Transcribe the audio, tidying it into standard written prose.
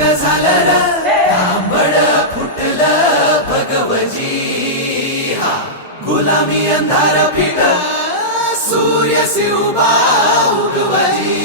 जाग झालं र तांबड फुटलं भगवजी हा गुलामी अंधार फिट सूर्य उभा उगवजी